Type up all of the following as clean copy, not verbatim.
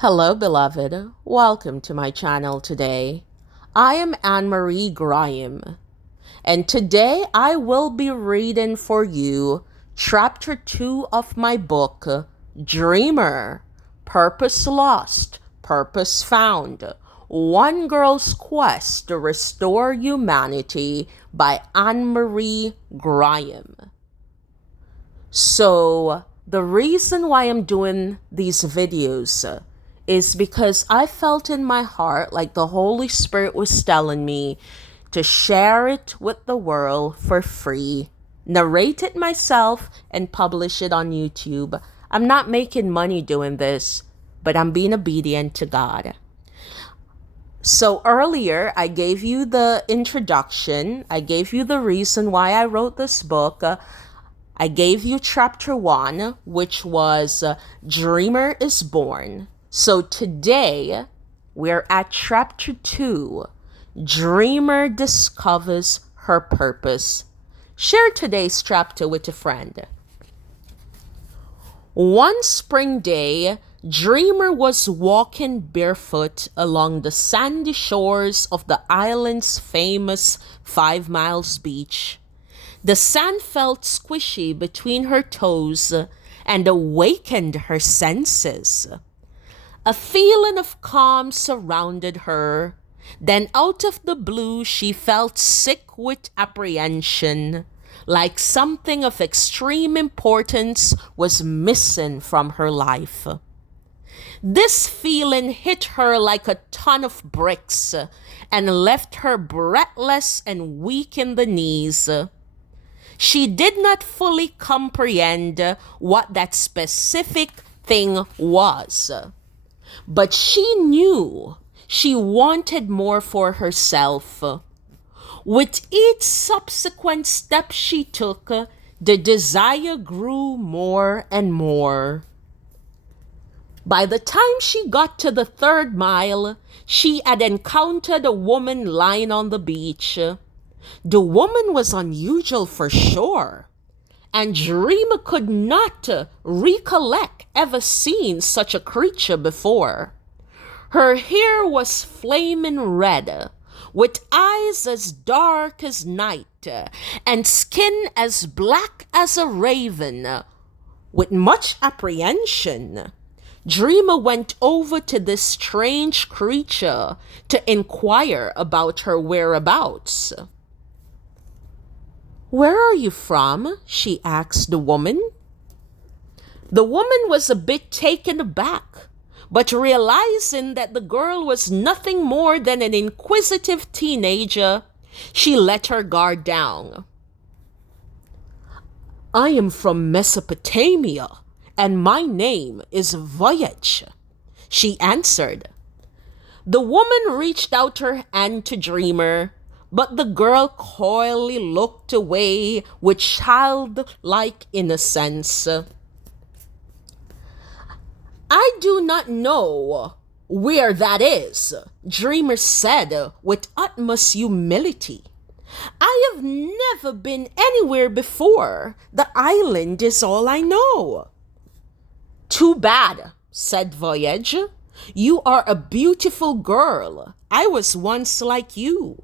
Hello, beloved. Welcome to my channel today. I am Anne-Marie Graham, and today I will be reading for you Chapter 2 of my book, Dreamer, Purpose Lost, Purpose Found, One Girl's Quest to Restore Humanity by Anne-Marie Graham. So, the reason why I'm doing these videos is because I felt in my heart like the Holy Spirit was telling me to share it with the world for free, narrate it myself, and publish it on YouTube. I'm not making money doing this, but I'm being obedient to God. So earlier, I gave you the introduction. I gave you the reason why I wrote this book. I gave you chapter 1, which was Dreamer is Born. So today, we're at chapter 2, Dreamer Discovers Her Purpose. Share today's chapter with a friend. One spring day, Dreamer was walking barefoot along the sandy shores of the island's famous 5 Miles beach. The sand felt squishy between her toes and awakened her senses. A feeling of calm surrounded her. Then out of the blue, she felt sick with apprehension, like something of extreme importance was missing from her life. This feeling hit her like a ton of bricks and left her breathless and weak in the knees. She did not fully comprehend what that specific thing was, but she knew she wanted more for herself. With each subsequent step she took, the desire grew more and more. By the time she got to the 3rd mile, she had encountered a woman lying on the beach. The woman was unusual for sure, and Dreamer could not recollect ever seeing such a creature before. Her hair was flaming red, with eyes as dark as night, and skin as black as a raven. With much apprehension, Dreamer went over to this strange creature to inquire about her whereabouts. "Where are you from?" she asked the woman. The woman was a bit taken aback, but realizing that the girl was nothing more than an inquisitive teenager, she let her guard down. "I am from Mesopotamia, and my name is Voyage," she answered. The woman reached out her hand to Dreamer, but the girl coyly looked away with childlike innocence. "I do not know where that is," Dreamer said with utmost humility. "I have never been anywhere before. The island is all I know." "Too bad," said Voyage. "You are a beautiful girl. I was once like you.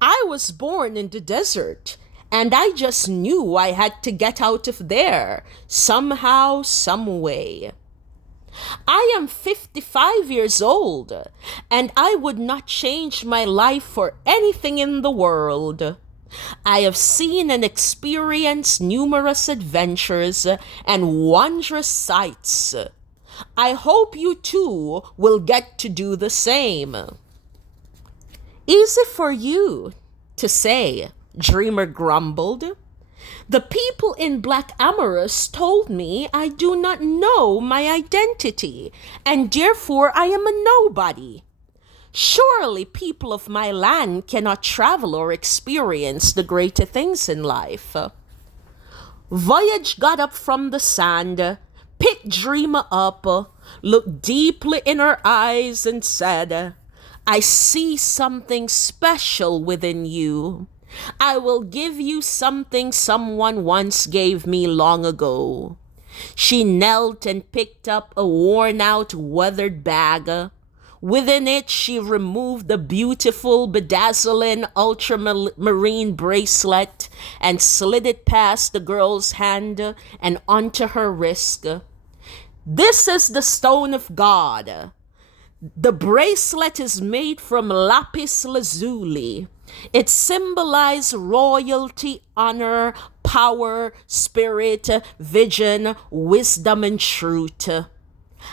I was born in the desert, and I just knew I had to get out of there somehow, some way. I am 55 years old, and I would not change my life for anything in the world. I have seen and experienced numerous adventures and wondrous sights. I hope you too will get to do the same." "Easy for you to say," Dreamer grumbled. "The people in Black Amorous told me I do not know my identity, and therefore I am a nobody. Surely people of my land cannot travel or experience the greater things in life." Voyage got up from the sand, picked Dreamer up, looked deeply in her eyes, and said, "I see something special within you. I will give you something someone once gave me long ago. She knelt and picked up a worn-out, weathered bag. Within it, she removed the beautiful, bedazzling ultramarine bracelet and slid it past the girl's hand and onto her wrist. This is the stone of God. The bracelet is made from lapis lazuli. It symbolizes royalty, honor, power, spirit, vision, wisdom, and truth.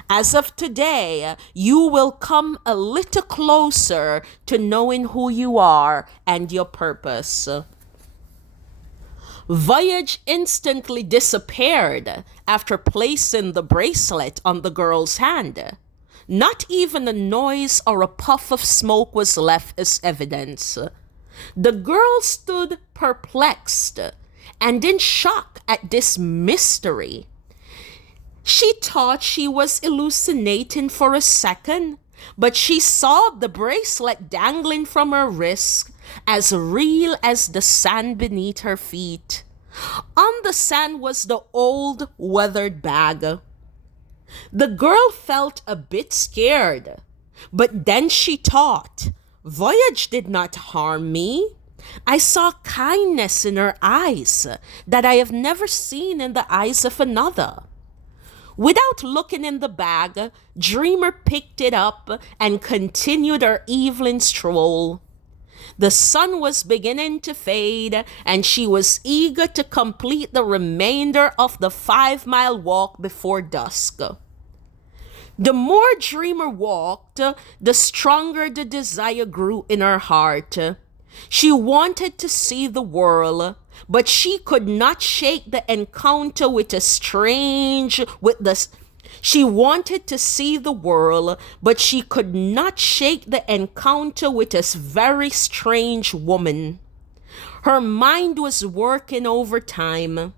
As of today, you will come a little closer to knowing who you are and your purpose. Voyage instantly disappeared after placing the bracelet on the girl's hand. Not even a noise or a puff of smoke was left as evidence. The girl stood perplexed and in shock at this mystery. She thought she was hallucinating for a second, but she saw the bracelet dangling from her wrist, as real as the sand beneath her feet. On the sand was the old, weathered bag. The girl felt a bit scared, but then she thought, Voyage did not harm me. I saw kindness in her eyes that I have never seen in the eyes of another. Without looking in the bag, Dreamer picked it up and continued her evening stroll. The sun was beginning to fade, and she was eager to complete the remainder of the 5-mile walk before dusk. The more Dreamer walked, the stronger the desire grew in her heart. She wanted to see the world, but she could not shake the encounter with a strange, She wanted to see the world, but she could not shake the encounter with this very strange woman. Her mind was working overtime.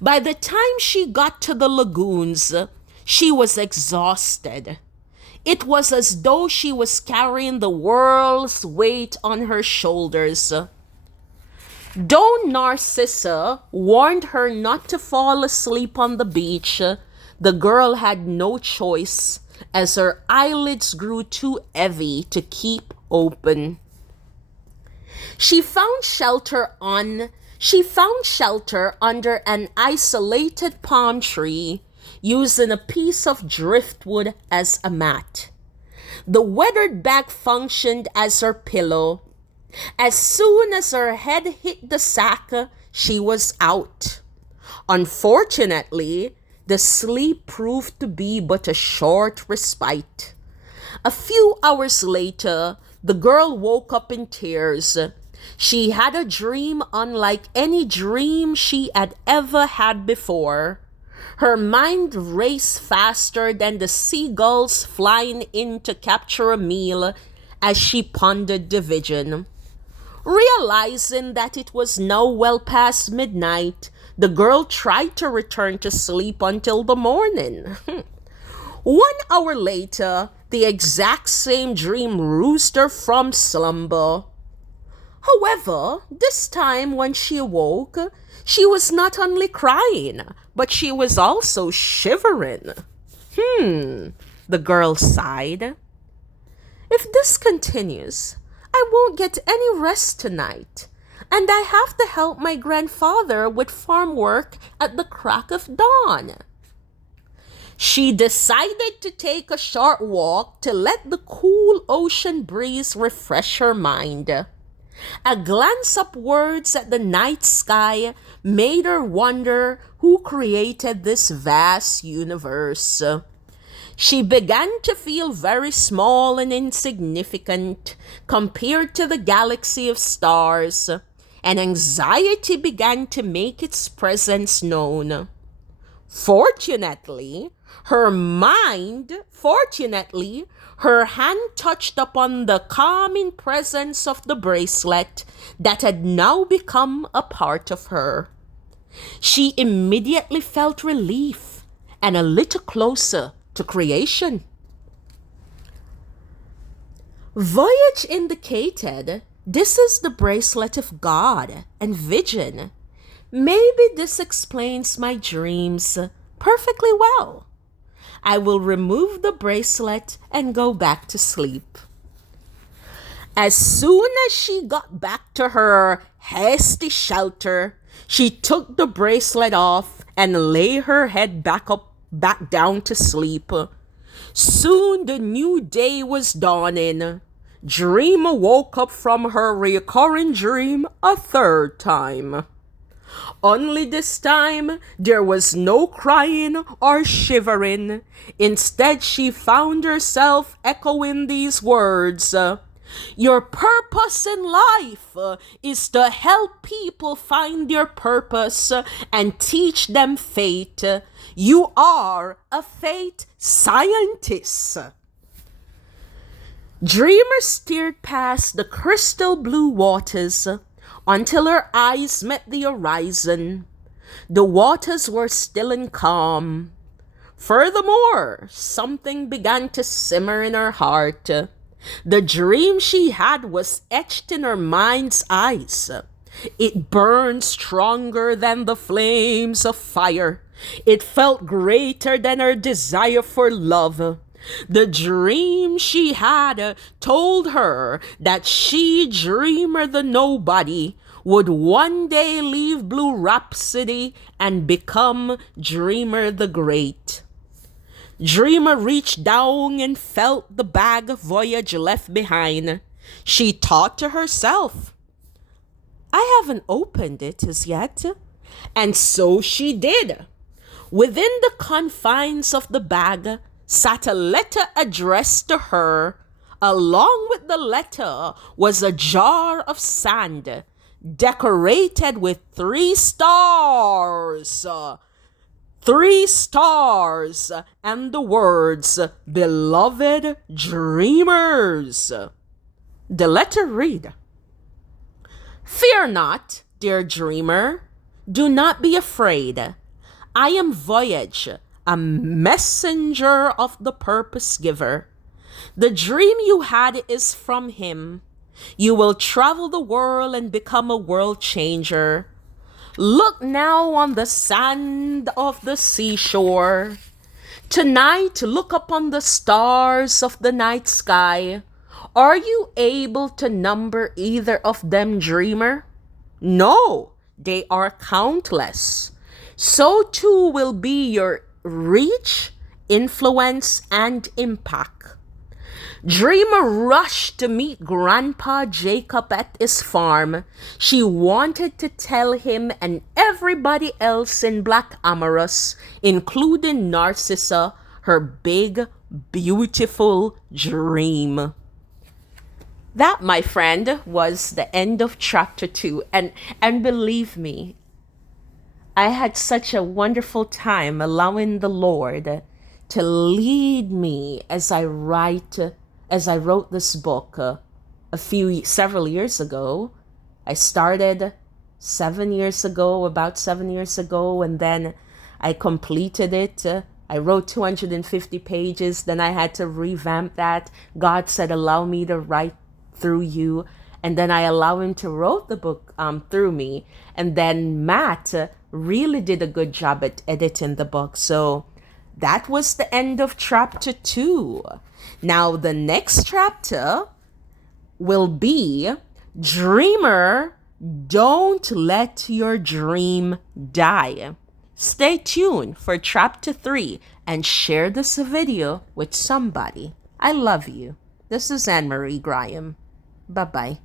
By the time she got to the lagoons, she was exhausted. It was as though she was carrying the world's weight on her shoulders. Though Narcissa warned her not to fall asleep on the beach, the girl had no choice as her eyelids grew too heavy to keep open. She found shelter under an isolated palm tree, using a piece of driftwood as a mat. The weathered bag functioned as her pillow. As soon as her head hit the sack, she was out. Unfortunately, the sleep proved to be but a short respite. A few hours later, the girl woke up in tears. She had a dream unlike any dream she had ever had before. Her mind raced faster than the seagulls flying in to capture a meal as she pondered the vision. Realizing that it was now well past midnight, the girl tried to return to sleep until the morning. 1 hour later, the exact same dream roused her from slumber. However, this time when she awoke, she was not only crying, but she was also shivering. The girl sighed. If this continues, I won't get any rest tonight, and I have to help my grandfather with farm work at the crack of dawn. She decided to take a short walk to let the cool ocean breeze refresh her mind. A glance upwards at the night sky made her wonder who created this vast universe. She began to feel very small and insignificant compared to the galaxy of stars, and anxiety began to make its presence known. Fortunately, her hand touched upon the calming presence of the bracelet that had now become a part of her. She immediately felt relief and a little closer to creation. Voyage indicated this is the bracelet of God and vision. Maybe this explains my dreams, Perfectly well. I will remove the bracelet and go back to sleep. As soon as she got back to her hasty shelter, she took the bracelet off and lay her head back down to sleep. Soon the new day was dawning. Dreamer woke up from her recurring dream a third time. Only this time there was no crying or shivering. Instead, she found herself echoing these words. Your purpose in life is to help people find their purpose and teach them fate. You are a fate scientist. Dreamer steered past the crystal blue waters until her eyes met the horizon. The waters were still and calm. Furthermore, something began to simmer in her heart. The dream she had was etched in her mind's eyes. It burned stronger than the flames of fire. It felt greater than her desire for love. The dream she had told her that she, Dreamer the Nobody, would one day leave Blue Rhapsody and become Dreamer the Great. Dreamer reached down and felt the bag of voyage left behind. She thought to herself, I haven't opened it as yet. And so she did. Within the confines of the bag sat a letter addressed to her. Along with the letter was a jar of sand decorated with 3 stars. 3 stars and the words, Beloved Dreamers. The letter read, Fear not, dear dreamer. Do not be afraid. I am Voyage, a messenger of the purpose giver. The dream you had is from him. You will travel the world and become a world changer. Look now on the sand of the seashore. Tonight, look upon the stars of the night sky. Are you able to number either of them, dreamer? No, they are countless. So too will be your reach, influence, and impact. Dreamer rushed to meet Grandpa Jacob at his farm. She wanted to tell him and everybody else in Black Amorous, including Narcissa, her big, beautiful dream. That, my friend, was the end of chapter 2. And believe me, I had such a wonderful time allowing the Lord to lead me as I wrote this book several years ago. I started about 7 years ago, and then I completed it. I wrote 250 pages, then I had to revamp that. God said, allow me to write through you, and then I allow him to write the book through me. And then Matt really did a good job at editing the book. So that was the end of chapter 2. Now the next chapter will be Dreamer, Don't Let Your Dream Die. Stay tuned for chapter 3 and share this video with somebody. I love you. This is Anne Marie Graham. Bye-bye.